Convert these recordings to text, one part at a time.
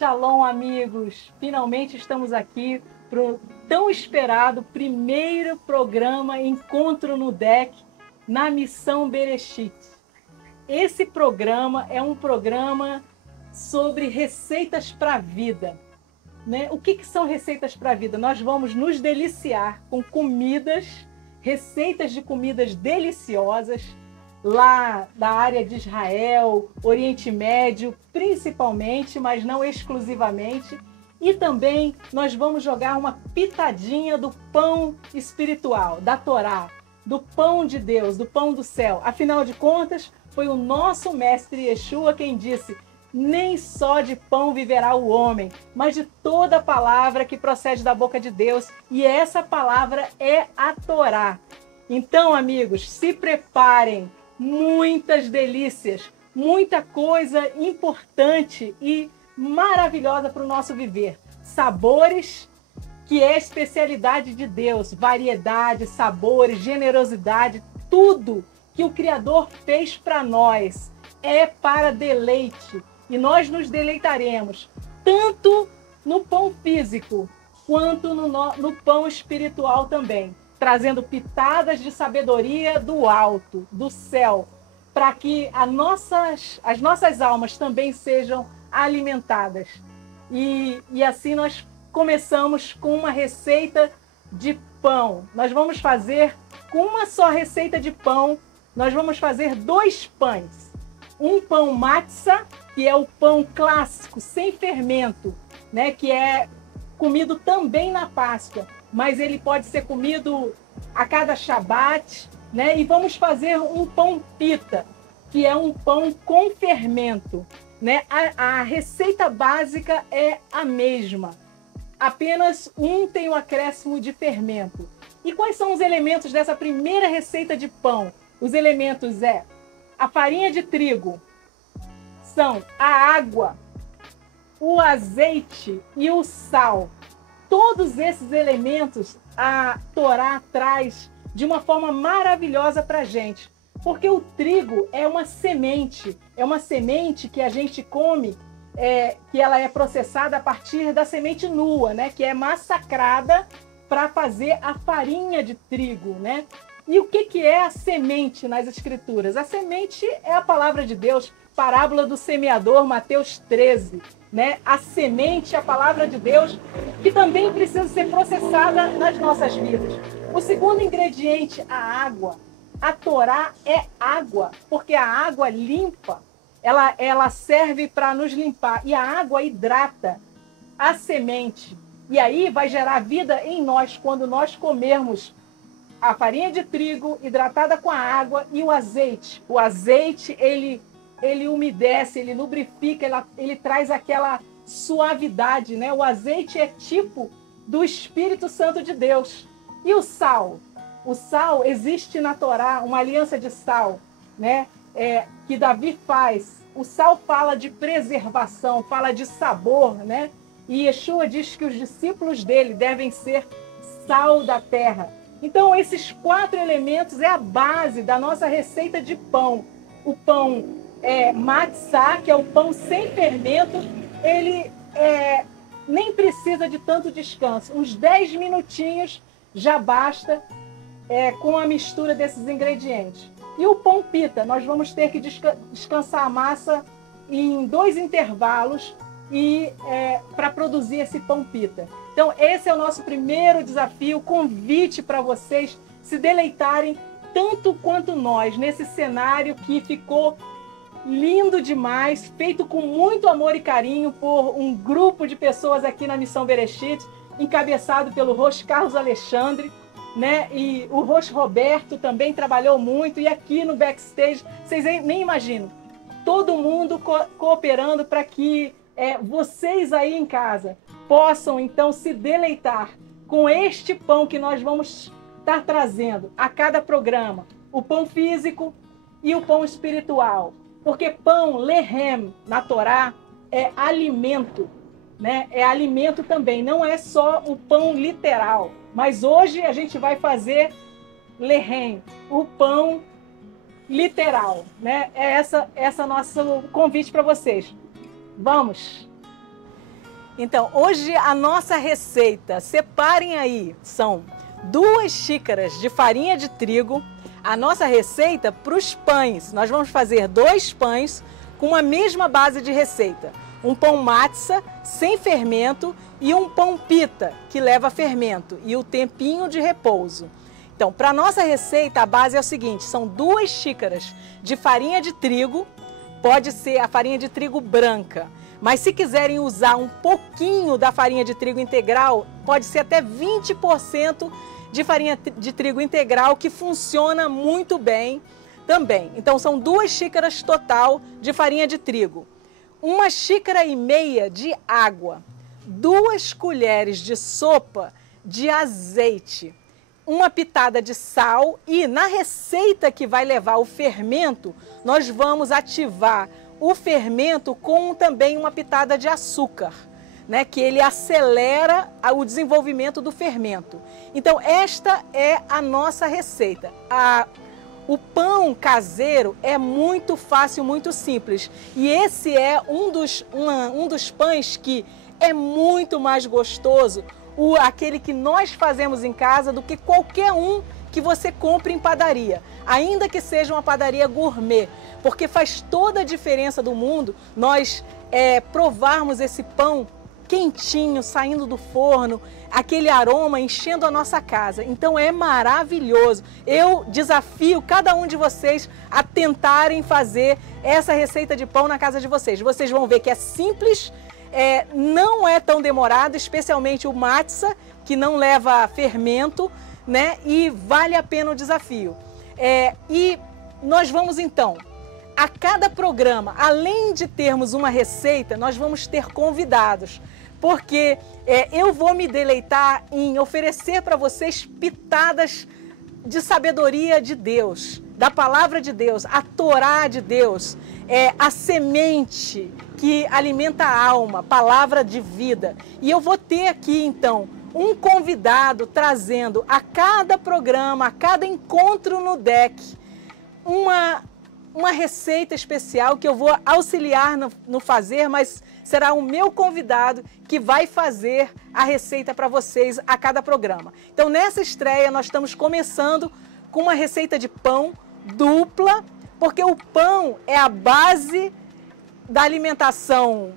Shalom, amigos! Finalmente estamos aqui para o tão esperado primeiro programa Encontro no Deck na Missão Bereshit. Esse programa é um programa sobre receitas para a vida, né? O que são receitas para a vida? Nós vamos nos deliciar com comidas, receitas de comidas deliciosas, lá da área de Israel, Oriente Médio, principalmente, mas não exclusivamente. E também nós vamos jogar uma pitadinha do pão espiritual, da Torá, do pão de Deus, do pão do céu. Afinal de contas, foi o nosso mestre Yeshua quem disse: nem só de pão viverá o homem, mas de toda palavra que procede da boca de Deus. E essa palavra é a Torá. Então, amigos, se preparem. Muitas delícias, muita coisa importante e maravilhosa para o nosso viver. Sabores, que é a especialidade de Deus, variedade, sabores, generosidade, tudo que o Criador fez para nós é para deleite. E nós nos deleitaremos tanto no pão físico quanto no pão espiritual também, trazendo pitadas de sabedoria do alto, do céu, para que as nossas almas também sejam alimentadas. E assim nós começamos com uma receita de pão. Nós vamos fazer, com uma só receita de pão, nós vamos fazer 2 pães. Um pão matzah, que é o pão clássico, sem fermento, né, que é comido também na Páscoa, mas ele pode ser comido a cada Shabat, né? E vamos fazer um pão pita, que é um pão com fermento, né? A receita básica é a mesma, apenas um tem o acréscimo de fermento. E quais são os elementos dessa primeira receita de pão? Os elementos é a farinha de trigo, são a água, o azeite e o sal. Todos esses elementos a Torá traz de uma forma maravilhosa para a gente. Porque o trigo é uma semente que a gente come, que ela é processada a partir da semente nua, né? Que é massacrada para fazer a farinha de trigo, né? E o que é a semente nas Escrituras? A semente é a palavra de Deus, parábola do semeador, Mateus 13. Né? A semente, a palavra de Deus, que também precisa ser processada nas nossas vidas. O segundo ingrediente, a água. A Torá é água, porque a água limpa, ela serve para nos limpar. E a água hidrata a semente. E aí vai gerar vida em nós quando nós comermos a farinha de trigo hidratada com a água e o azeite. O azeite, ele umedece, ele lubrifica, ele traz aquela suavidade, né? O azeite é tipo do Espírito Santo de Deus. E o sal? O sal, existe na Torá uma aliança de sal, né? Que Davi faz. O sal fala de preservação, fala de sabor, né? E Yeshua diz que os discípulos dele devem ser sal da terra. Então, esses 4 elementos é a base da nossa receita de pão. O pão matzah, que é o pão sem fermento, ele nem precisa de tanto descanso. Uns 10 minutinhos já basta com a mistura desses ingredientes. E o pão pita, nós vamos ter que descansar a massa em 2 intervalos para produzir esse pão pita. Então, esse é o nosso primeiro desafio, convite para vocês se deleitarem tanto quanto nós, nesse cenário que ficou lindo demais, feito com muito amor e carinho por um grupo de pessoas aqui na Missão Bereshit, encabeçado pelo Rosh Carlos Alexandre, né? E o Rosh Roberto também trabalhou muito, e aqui no backstage, vocês nem imaginam, todo mundo cooperando para que vocês aí em casa possam então se deleitar com este pão que nós vamos estar trazendo a cada programa, o pão físico e o pão espiritual. Porque pão, lehem, na Torá, é alimento, né? É alimento também, não é só o pão literal. Mas hoje a gente vai fazer lehem, o pão literal, né? É essa nosso convite para vocês. Vamos! Então, hoje a nossa receita, separem aí, são 2 xícaras de farinha de trigo. A nossa receita para os pães, nós vamos fazer 2 pães com a mesma base de receita. Um pão matza sem fermento e um pão pita, que leva fermento e o tempinho de repouso. Então, para a nossa receita, a base é o seguinte, são 2 xícaras de farinha de trigo, pode ser a farinha de trigo branca, mas se quiserem usar um pouquinho da farinha de trigo integral, pode ser até 20% de farinha de trigo integral, que funciona muito bem também. Então, são 2 xícaras total de farinha de trigo, 1,5 xícaras de água, 2 colheres de sopa de azeite, uma pitada de sal e na receita que vai levar o fermento, nós vamos ativar o fermento com também uma pitada de açúcar, né, que ele acelera o desenvolvimento do fermento. Então, esta é a nossa receita. O pão caseiro é muito fácil, muito simples. E esse é um dos pães que é muito mais gostoso, aquele que nós fazemos em casa, do que qualquer um que você compre em padaria, ainda que seja uma padaria gourmet, porque faz toda a diferença do mundo nós provarmos esse pão quentinho, saindo do forno, aquele aroma enchendo a nossa casa. Então é maravilhoso. Eu desafio cada um de vocês a tentarem fazer essa receita de pão na casa de vocês. Vocês vão ver que é simples, não é tão demorado, especialmente o matza, que não leva fermento, né? E vale a pena o desafio. E nós vamos então, a cada programa, além de termos uma receita, nós vamos ter convidados, porque eu vou me deleitar em oferecer para vocês pitadas de sabedoria de Deus, da palavra de Deus, a Torá de Deus, a semente que alimenta a alma, palavra de vida. E eu vou ter aqui então um convidado trazendo a cada programa, a cada encontro no DEC, uma receita especial que eu vou auxiliar no fazer, mas será o meu convidado que vai fazer a receita para vocês a cada programa. Então, nessa estreia, nós estamos começando com uma receita de pão dupla, porque o pão é a base da alimentação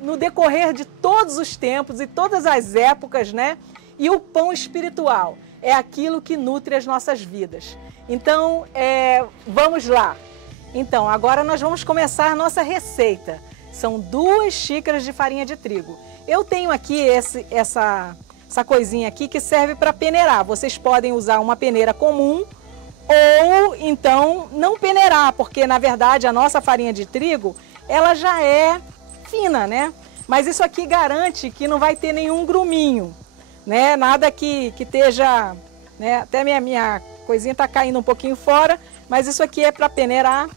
no decorrer de todos os tempos e todas as épocas, né? E o pão espiritual é aquilo que nutre as nossas vidas. Então, vamos lá. Então, agora nós vamos começar a nossa receita. São 2 xícaras de farinha de trigo. Eu tenho aqui essa coisinha aqui que serve para peneirar. Vocês podem usar uma peneira comum ou então não peneirar, porque na verdade a nossa farinha de trigo, ela já é fina, né? Mas isso aqui garante que não vai ter nenhum gruminho, né? Nada que esteja, né? Até minha coisinha está caindo um pouquinho fora, mas isso aqui é para peneirar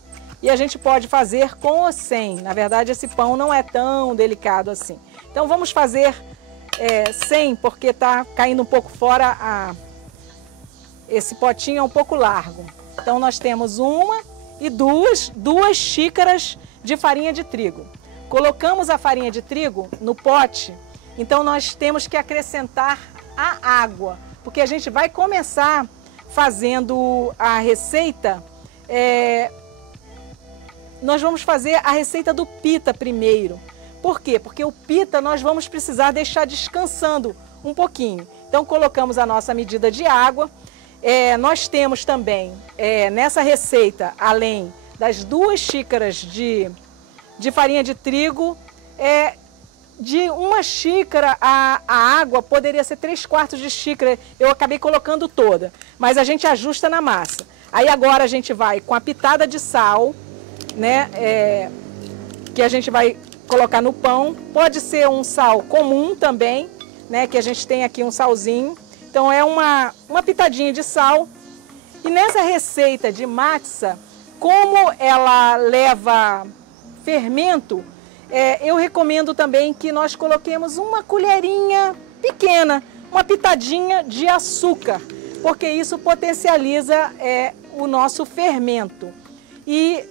e a gente pode fazer com ou sem. Na verdade, esse pão não é tão delicado assim. Então vamos fazer sem, porque está caindo um pouco fora, esse potinho é um pouco largo. Então nós temos 1 e 2 xícaras de farinha de trigo. Colocamos a farinha de trigo no pote, então nós temos que acrescentar a água, porque a gente vai começar fazendo a receita, nós vamos fazer a receita do pita primeiro. Por quê? Porque o pita nós vamos precisar deixar descansando um pouquinho. Então colocamos a nossa medida de água. Nós temos também nessa receita, além das 2 xícaras de farinha de trigo, de 1 xícara a água poderia ser 3/4 de xícara. Eu acabei colocando toda, mas a gente ajusta na massa. Aí agora a gente vai com a pitada de sal, né? Que a gente vai colocar no pão. Pode ser um sal comum também, né? Que a gente tem aqui um salzinho. Então é uma pitadinha de sal. E nessa receita de matza, como ela leva fermento, eu recomendo também que nós coloquemos uma colherinha pequena, uma pitadinha de açúcar, porque isso potencializa o nosso fermento. E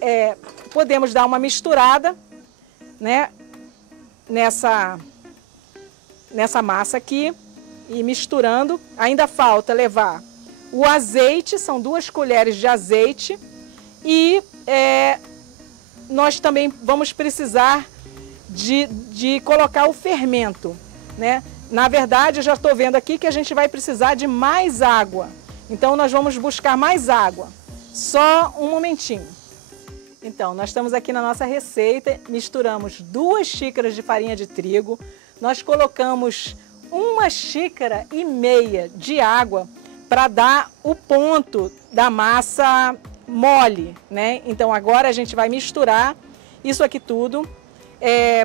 podemos dar uma misturada, né? nessa massa aqui e misturando. Ainda falta levar o azeite, são 2 colheres de azeite. E nós também vamos precisar de colocar o fermento, né? Na verdade, eu já estou vendo aqui que a gente vai precisar de mais água. Então, nós vamos buscar mais água. Só um momentinho. Então, nós estamos aqui na nossa receita, misturamos 2 xícaras de farinha de trigo, nós colocamos 1,5 xícara de água para dar o ponto da massa mole, né? Então, agora a gente vai misturar isso aqui tudo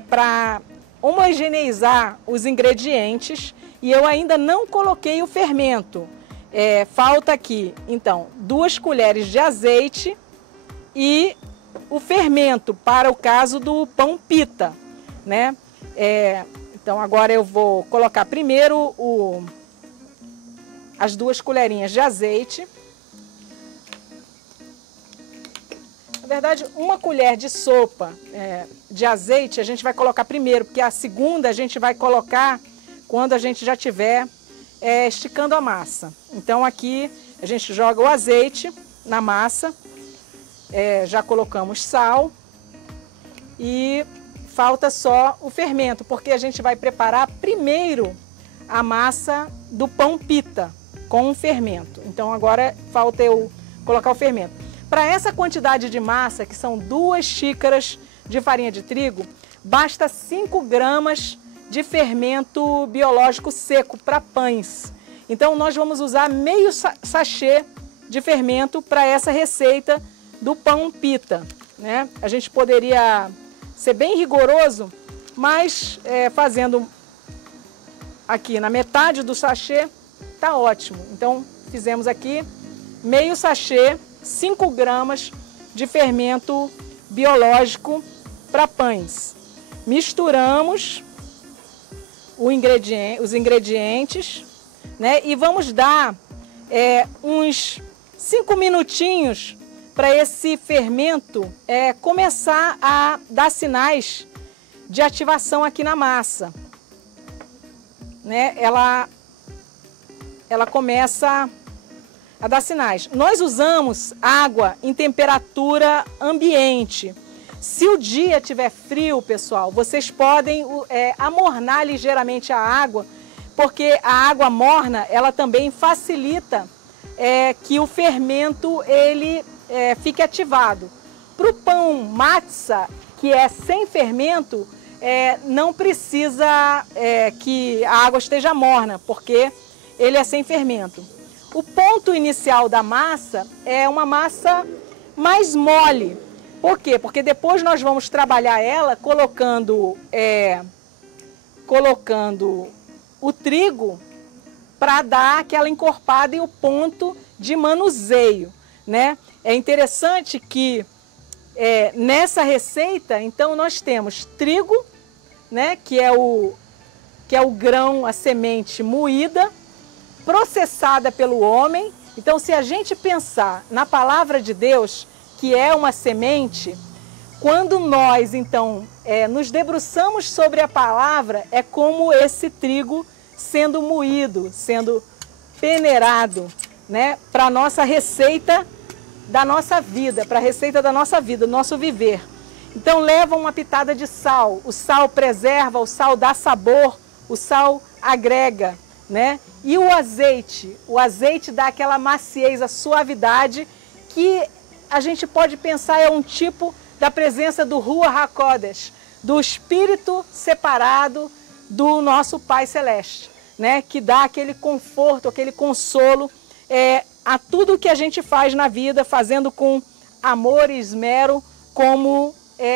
para homogeneizar os ingredientes, e eu ainda não coloquei o fermento. Falta aqui, então, 2 colheres de azeite e o fermento para o caso do pão pita, né? Então, agora eu vou colocar primeiro as 2 colherinhas de azeite. Na verdade, 1 colher de sopa de azeite a gente vai colocar primeiro, porque a segunda a gente vai colocar quando a gente já tiver esticando a massa. Então aqui a gente joga o azeite na massa, já colocamos sal e falta só o fermento, porque a gente vai preparar primeiro a massa do pão pita com o fermento. Então agora falta eu colocar o fermento. Para essa quantidade de massa, que são 2 xícaras de farinha de trigo, basta 5 gramas de fermento biológico seco para pães. Então, nós vamos usar meio sachê de fermento para essa receita do pão pita, né? A gente poderia ser bem rigoroso, mas fazendo aqui na metade do sachê, tá ótimo. Então, fizemos aqui meio sachê, 5 gramas de fermento biológico para pães. Misturamos os ingredientes, né? E vamos dar uns 5 minutinhos para esse fermento começar a dar sinais de ativação aqui na massa, né? Ela começa a dar sinais. Nós usamos água em temperatura ambiente. Se o dia estiver frio, pessoal, vocês podem amornar ligeiramente a água, porque a água morna, ela também facilita que o fermento ele fique ativado. Para o pão matza, que é sem fermento, não precisa que a água esteja morna, porque ele é sem fermento. O ponto inicial da massa é uma massa mais mole. Por quê? Porque depois nós vamos trabalhar ela colocando o trigo para dar aquela encorpada e o ponto de manuseio, né? É interessante que nessa receita, então, nós temos trigo, né? Que é o grão, a semente moída, processada pelo homem. Então, se a gente pensar na palavra de Deus, que é uma semente, quando nós, então, nos debruçamos sobre a palavra, é como esse trigo sendo moído, sendo peneirado, né, para a nossa receita da nossa vida, para a receita da nossa vida, do nosso viver. Então, leva uma pitada de sal. O sal preserva, o sal dá sabor, o sal agrega, né? E o azeite dá aquela maciez, a suavidade, que a gente pode pensar é um tipo da presença do Ruach HaKodesh, do Espírito separado do nosso Pai Celeste, né? Que dá aquele conforto, aquele consolo a tudo que a gente faz na vida, fazendo com amor e esmero, como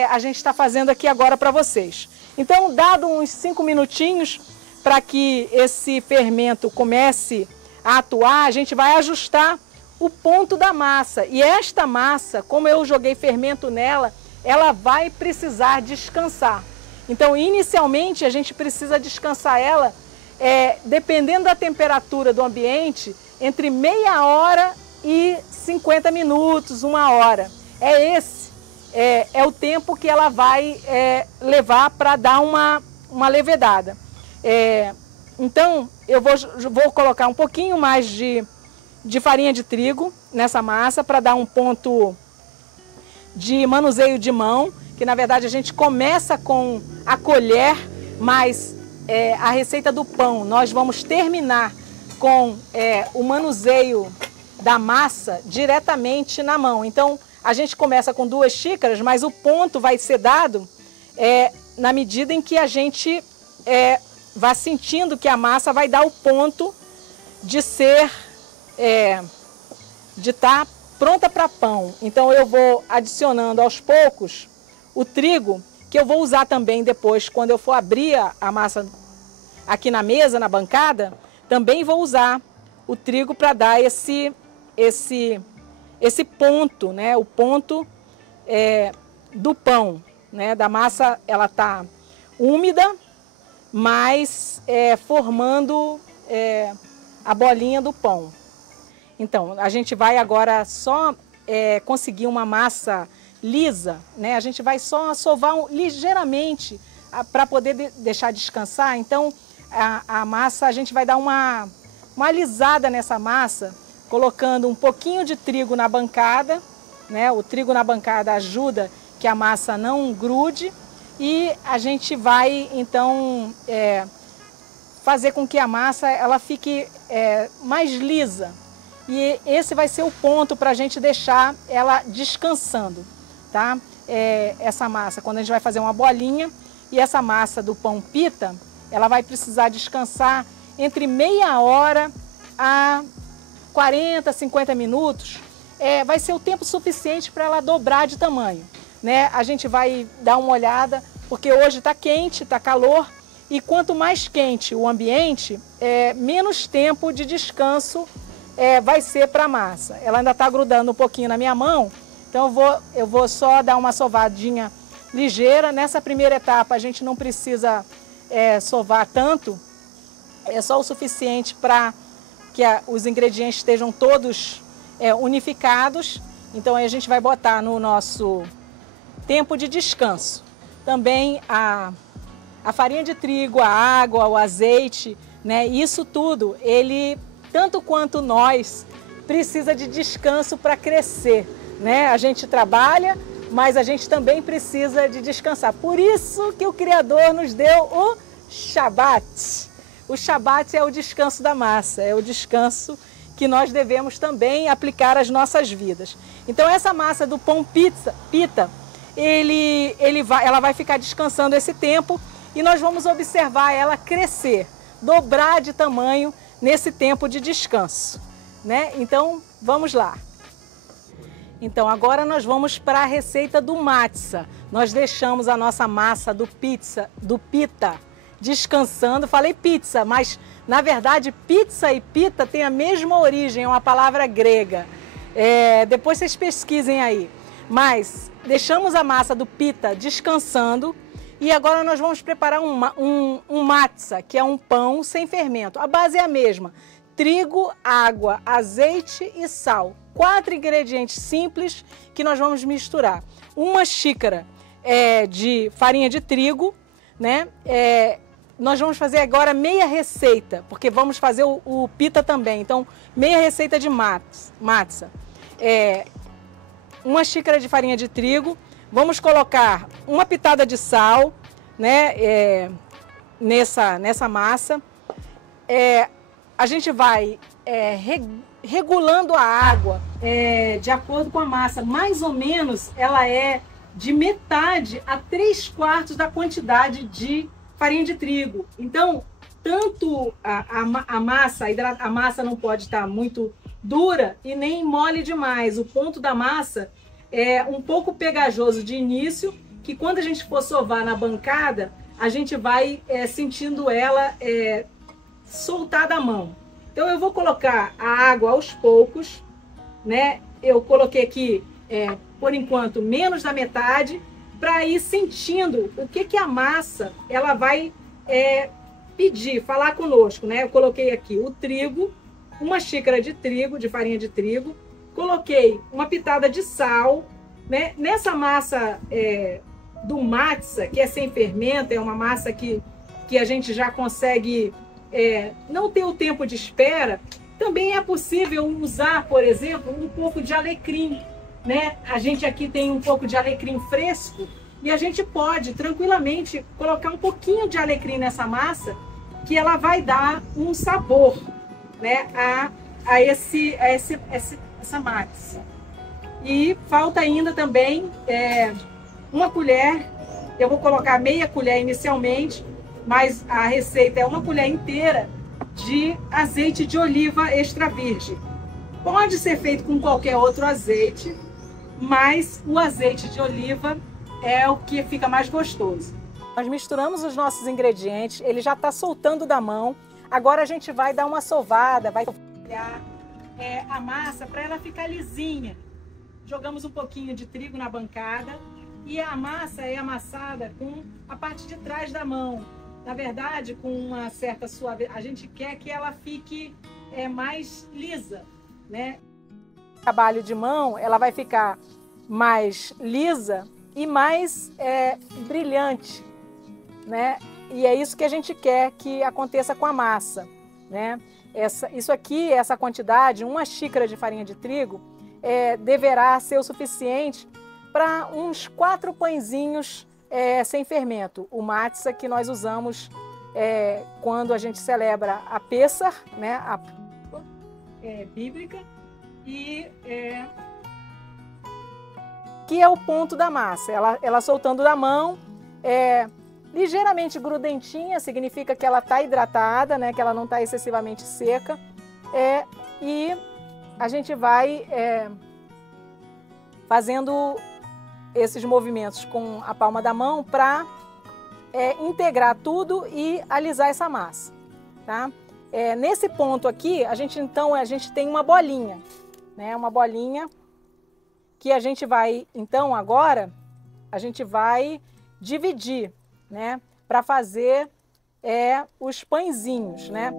a gente está fazendo aqui agora para vocês. Então, dado uns 5 minutinhos, para que esse fermento comece a atuar, a gente vai ajustar o ponto da massa. E esta massa, como eu joguei fermento nela, ela vai precisar descansar. Então, inicialmente, a gente precisa descansar ela, dependendo da temperatura do ambiente, entre meia hora e 50 minutos, 1 hora. É o tempo que ela vai levar para dar uma uma levedada. Então, eu vou colocar um pouquinho mais de farinha de trigo nessa massa para dar um ponto de manuseio de mão, que na verdade a gente começa com a colher, mas a receita do pão nós vamos terminar com o manuseio da massa diretamente na mão. Então, a gente começa com 2 xícaras, mas o ponto vai ser dado na medida em que a gente vai sentindo que a massa vai dar o ponto de ser, de estar pronta para pão. Então eu vou adicionando aos poucos o trigo, que eu vou usar também depois, quando eu for abrir a massa aqui na mesa, na bancada, também vou usar o trigo para dar esse ponto, né? O ponto do pão, né? Da massa, ela está úmida, mas formando a bolinha do pão. Então, a gente vai agora só conseguir uma massa lisa, né? A gente vai só sovar ligeiramente para poder deixar descansar. Então, a massa, a gente vai dar uma alisada nessa massa, colocando um pouquinho de trigo na bancada, né? O trigo na bancada ajuda que a massa não grude e a gente vai, então, fazer com que a massa ela fique mais lisa. E esse vai ser o ponto para a gente deixar ela descansando, tá? Essa massa, quando a gente vai fazer uma bolinha, e essa massa do pão pita, ela vai precisar descansar entre meia hora a 40, 50 minutos. Vai ser o tempo suficiente para ela dobrar de tamanho, né? A gente vai dar uma olhada, porque hoje está quente, está calor, e quanto mais quente o ambiente, menos tempo de descanso vai ser para a massa. Ela ainda está grudando um pouquinho na minha mão, então eu vou só dar uma sovadinha ligeira. Nessa primeira etapa a gente não precisa sovar tanto, é só o suficiente para que os ingredientes estejam todos unificados. Então aí a gente vai botar no nosso tempo de descanso também a farinha de trigo, a água, o azeite, né? Isso tudo, ele, tanto quanto nós, precisa de descanso para crescer, né? A gente trabalha, mas a gente também precisa de descansar. Por isso que o Criador nos deu o Shabat. O Shabat é o descanso da massa, é o descanso que nós devemos também aplicar às nossas vidas. Então essa massa do pão pita, ela vai ficar descansando esse tempo e nós vamos observar ela crescer, dobrar de tamanho nesse tempo de descanso, né? Então, vamos lá. Então, agora nós vamos para a receita do matzah. Nós deixamos a nossa massa do pita descansando. Falei pizza, mas na verdade pizza e pita têm a mesma origem, é uma palavra grega. Depois vocês pesquisem aí. Mas deixamos a massa do pita descansando. E agora nós vamos preparar um matzah, que é um pão sem fermento. A base é a mesma: trigo, água, azeite e sal. 4 ingredientes simples que nós vamos misturar. 1 xícara de farinha de trigo, né? Nós vamos fazer agora meia receita, porque vamos fazer o pita também. Então, meia receita de matzah. 1 xícara de farinha de trigo. Vamos colocar uma pitada de sal, né, nessa massa. A gente vai regulando a água de acordo com a massa. Mais ou menos ela é de metade a 3/4 da quantidade de farinha de trigo. Então, tanto a massa não pode estar muito dura e nem mole demais. O ponto da massa é um pouco pegajoso de início, que quando a gente for sovar na bancada, a gente vai sentindo ela soltar da mão. Então eu vou colocar a água aos poucos, né? Eu coloquei aqui, por enquanto, menos da metade, para ir sentindo o que a massa ela vai pedir, falar conosco, né? Eu coloquei aqui o trigo, 1 xícara de trigo, de farinha de trigo. Coloquei uma pitada de sal, né? Nessa massa do matzah, que é sem fermento, é uma massa que que a gente já consegue não ter o tempo de espera, também é possível usar, por exemplo, um pouco de alecrim, né? A gente aqui tem um pouco de alecrim fresco e a gente pode tranquilamente colocar um pouquinho de alecrim nessa massa, que ela vai dar um sabor, né, a essa massa. E falta ainda também uma colher, eu vou colocar meia colher inicialmente, mas a receita é uma colher inteira de azeite de oliva extra virgem. Pode ser feito com qualquer outro azeite, mas o azeite de oliva é o que fica mais gostoso. Nós misturamos os nossos ingredientes, ele já está soltando da mão. Agora a gente vai dar uma sovada, vai folhear a massa para ela ficar lisinha. Jogamos um pouquinho de trigo na bancada e a massa é amassada com a parte de trás da mão. Na verdade, com uma certa suavidade, a gente quer que ela fique mais lisa, né? O trabalho de mão, ela vai ficar mais lisa e mais brilhante, né? E é isso que a gente quer que aconteça com a massa, né? Isso aqui, essa quantidade, uma xícara de farinha de trigo, deverá ser o suficiente para uns 4 pãezinhos sem fermento. O matzah que nós usamos quando a gente celebra a Pêssar, né? A bíblica, e que é o ponto da massa. Ela soltando da mão, ligeiramente grudentinha, significa que ela está hidratada, né? Que ela não está excessivamente seca. E a gente vai fazendo esses movimentos com a palma da mão para integrar tudo e alisar essa massa, tá? Nesse ponto aqui, a gente tem uma bolinha, né? Uma bolinha que a gente vai, então, agora, a gente vai dividir, né? Para fazer os pãezinhos, né?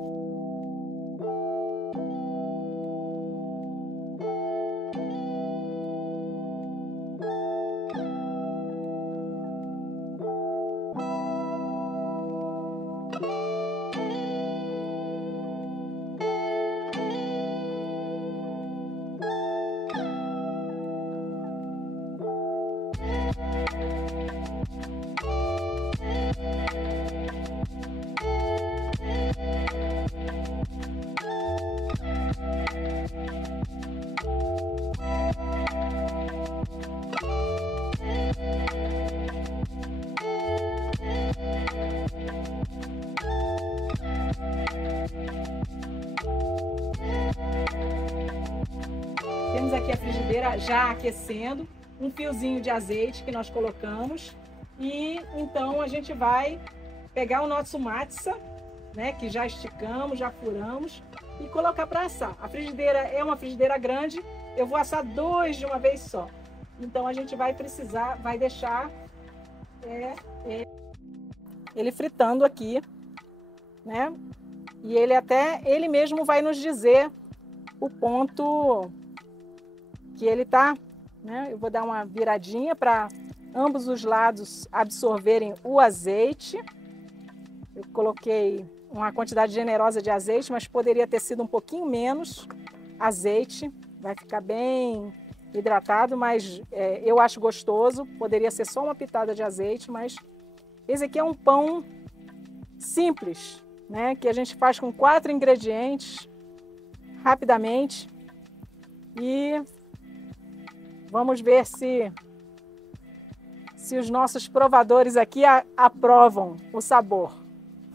Temos aqui a frigideira já aquecendo, um fiozinho de azeite que nós colocamos e então a gente vai pegar o nosso matzah, né, que já esticamos, já furamos e colocar para assar. A frigideira é uma frigideira grande, eu vou assar 2 de uma vez só. Então a gente vai deixar ele fritando aqui, né? E ele mesmo vai nos dizer o ponto que ele tá, né? Eu vou dar uma viradinha para ambos os lados absorverem o azeite. Eu coloquei uma quantidade generosa de azeite, mas poderia ter sido um pouquinho menos azeite. Vai ficar bem hidratado, mas eu acho gostoso. Poderia ser só uma pitada de azeite, mas esse aqui é um pão simples, né? Que a gente faz com 4 ingredientes, rapidamente. E vamos ver se os nossos provadores aqui aprovam o sabor.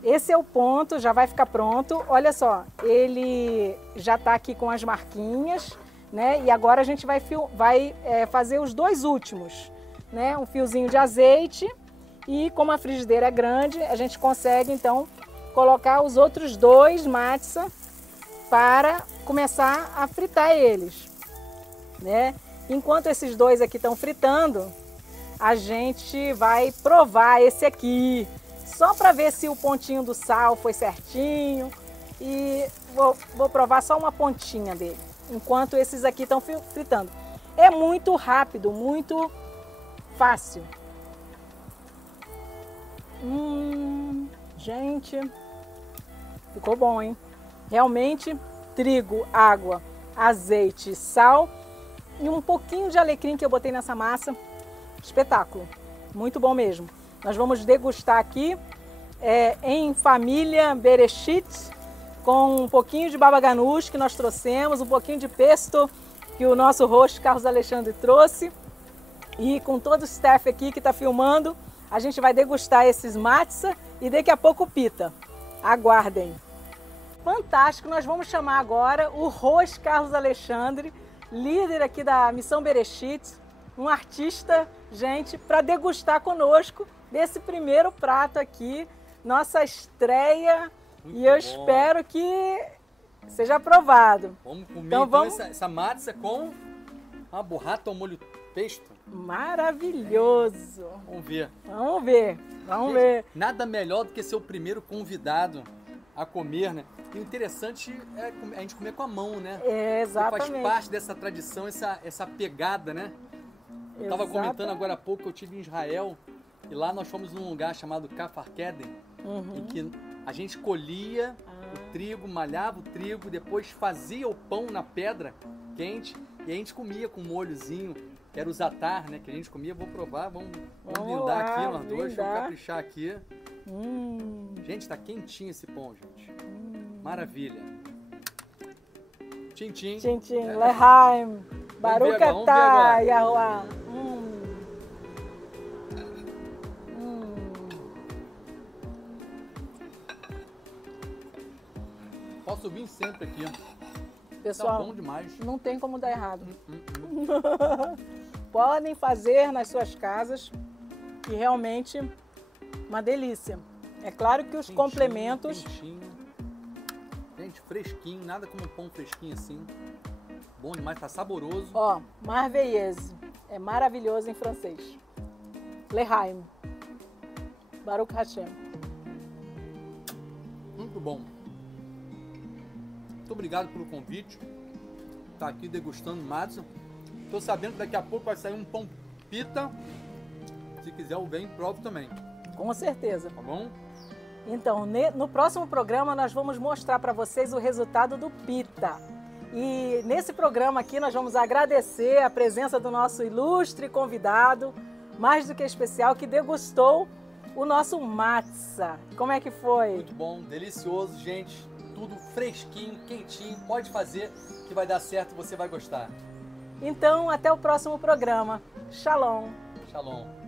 Esse é o ponto, já vai ficar pronto. Olha só, ele já está aqui com as marquinhas, né? E agora a gente vai fazer os 2 últimos, né? Um fiozinho de azeite e como a frigideira é grande, a gente consegue então colocar os outros 2 matzah para começar a fritar eles, né? Enquanto esses 2 aqui estão fritando, a gente vai provar esse aqui, só para ver se o pontinho do sal foi certinho. E vou provar só uma pontinha dele, enquanto esses aqui estão fritando. É muito rápido, muito fácil. Gente, ficou bom, hein? Realmente, trigo, água, azeite, sal e um pouquinho de alecrim que eu botei nessa massa. Espetáculo, muito bom mesmo. Nós vamos degustar aqui em família Bereshit, com um pouquinho de baba ganoush que nós trouxemos, um pouquinho de pesto que o nosso host Carlos Alexandre trouxe, e com todo o staff aqui que está filmando, a gente vai degustar esses matzah e daqui a pouco pita. Aguardem! Fantástico! Nós vamos chamar agora o host Carlos Alexandre, líder aqui da Missão Bereshit, um artista, gente, para degustar conosco desse primeiro prato aqui, nossa estreia. Muito e eu espero que seja aprovado. Vamos comer então essa matzah com uma burrata ao molho pesto. Maravilhoso! Vamos ver. Vamos ver, vamos ver. Nada melhor do que ser o primeiro convidado a comer, né? E o interessante é a gente comer com a mão, né? Exatamente. Faz parte dessa tradição, essa pegada, né? Eu estava comentando agora há pouco que eu estive em Israel e lá nós fomos num lugar chamado Kfar Keden, em que a gente colhia o trigo, malhava o trigo, depois fazia o pão na pedra quente e a gente comia com um molhozinho, que era o zatar, né? Que a gente comia. Vou provar, vamos brindar aqui nós dois, deixa eu caprichar aqui. Gente, tá quentinho esse pão, gente. Maravilha. Tchim, tchim. Tchim, tchim. Lehaim. Baruch atah, Yahuwah. Posso vir sempre aqui. Pessoal, tá bom demais. Não tem como dar errado. Podem fazer nas suas casas, que realmente uma delícia. É claro que os complementos... Quentinho. Gente, fresquinho, nada como um pão fresquinho assim. Bom demais, tá saboroso. Ó, merveilleuse. É maravilhoso em francês. Lehaim. Baruch Hashem. Muito bom. Muito obrigado pelo convite. Tá aqui degustando matzah. Tô sabendo que daqui a pouco vai sair um pão pita. Se quiser, eu venho e provo também. Com certeza. Tá bom? Então, no próximo programa nós vamos mostrar para vocês o resultado do pita. E nesse programa aqui nós vamos agradecer a presença do nosso ilustre convidado, mais do que especial, que degustou o nosso matzah. Como é que foi? Muito bom, delicioso, gente. Tudo fresquinho, quentinho. Pode fazer que vai dar certo e você vai gostar. Então, até o próximo programa. Shalom. Shalom.